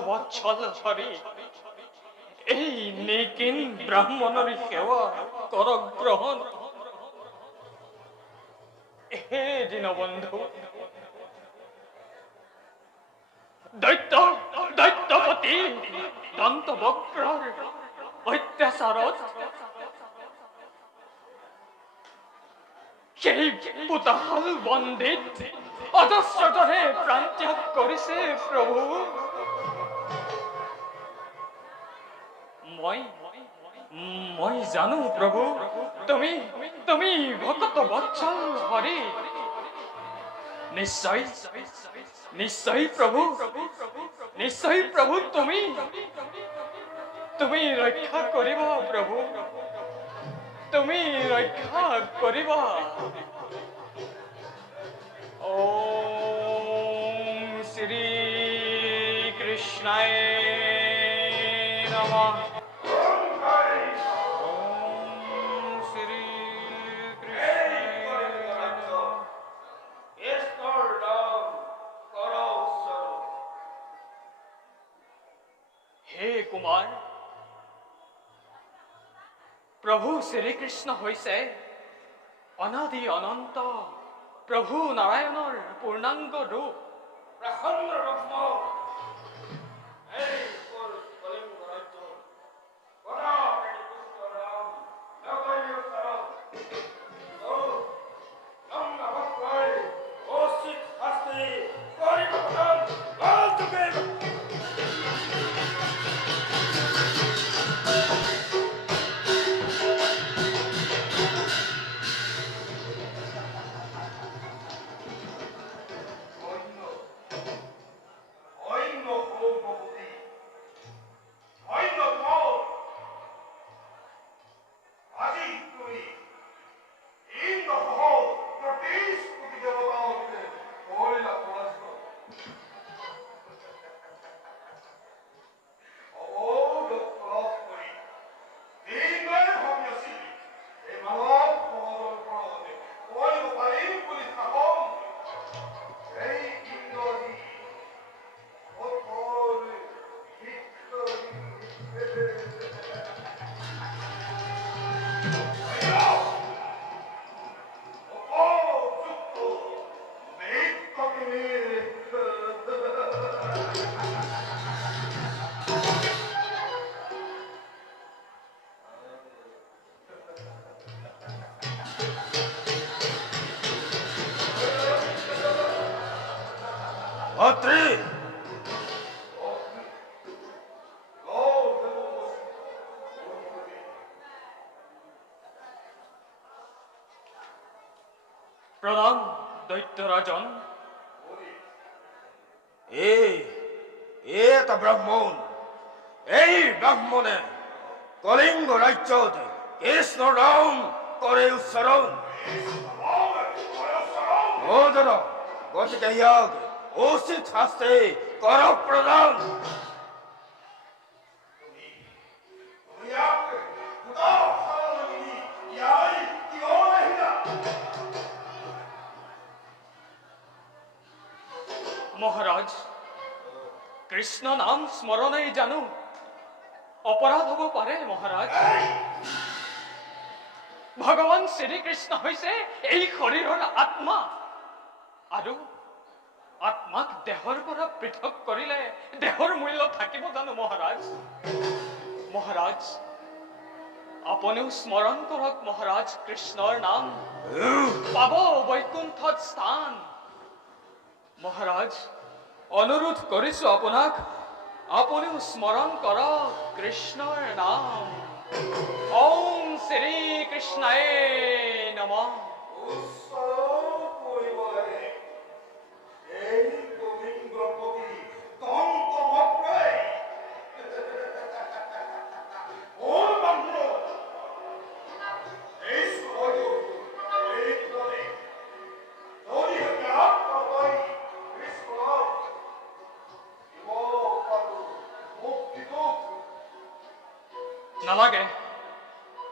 ভকতবৎসল হৰি এই নিকিন ব্ৰাহ্মণৰ সেৱা কৰক গ্ৰহণ হে দীনবন্ধু দৈত্যপতি দন্তবক্ৰৰ অত্যাচাৰত সেই পুতাহাল বন্দিত অজস্ৰজনে প্ৰাণ ত্যাগ কৰিছে প্ৰভু মই জানো প্ৰভু তুমি ভকতবৎসল হৰি নিশ্চয় প্ৰভু তুমি ৰক্ষা কৰিবা প্ৰভু তুমি ৰক্ষা কৰিবা ওম শ্ৰী কৃষ্ণায় নমঃ কুমাৰ প্ৰভু শ্ৰীকৃষ্ণ হৈছে অনাদি অনন্ত প্ৰভু নাৰায়ণৰ পূৰ্ণাংগ ৰূপ প্ৰণাম দৈত্যৰাজন এটা ব্ৰাহ্মণ এই ব্ৰাহ্মণে কলিংগ ৰাজ্যত কৃষ্ণৰ নাম কৰে উচ্চাৰণ গতিকে ইয়াক উচিত শাস্তি কৰক প্ৰদান মহাৰাজ কৃষ্ণ নাম স্মৰণেই জানো অপৰাধ হ'ব পাৰে মহাৰাজ ভগৱান শ্ৰীকৃষ্ণ হৈছে এই শৰীৰৰ আত্মা আৰু আত্মাক দেহৰ পৰা পৃথক কৰিলে দেহৰ মূল্য থাকিব জানো মহাৰাজ আপুনিও স্মৰণ কৰক মহাৰাজ কৃষ্ণৰ নাম পাব বৈকুণ্ঠত স্থান মহাৰাজ অনুৰোধ কৰিছো আপোনাক আপুনিও স্মৰণ কৰক কৃষ্ণৰ নাম ওম শ্ৰী কৃষ্ণায় নমঃ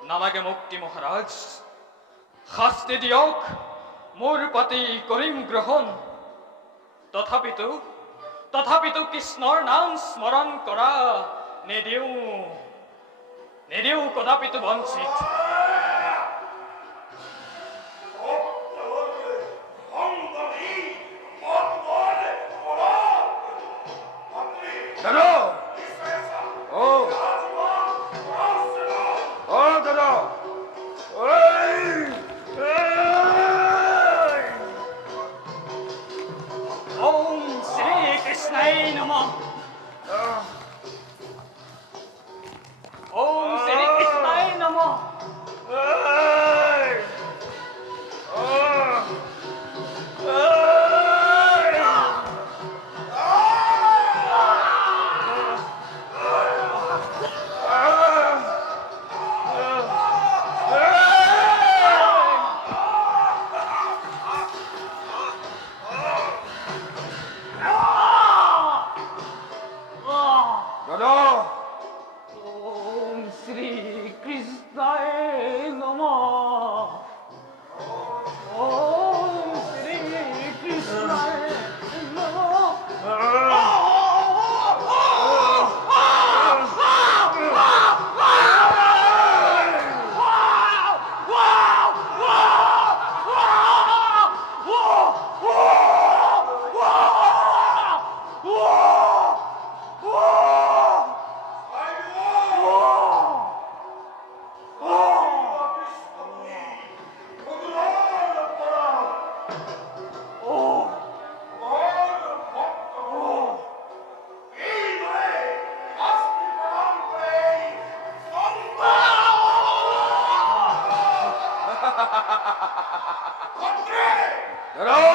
নালাগে মুক্তি মহাৰাজ শাস্তি দিয়ক মোৰ পাতি কৰিম গ্ৰহণ তথাপিতো তথাপিতো কৃষ্ণৰ নাম স্মৰণ কৰা নেদেও কদাপিতো বঞ্চিত। দাদা ও ও দাদা ওম শ্ৰী কৃষ্ণাই নমঃ। ওম শ্ৰী কৃষ্ণাই নমঃ। দাদা ওম শ্ৰী কৃষ্ণাই নমঃ। ওম শ্ৰী কৃষ্ণাই নমঃ। দাদা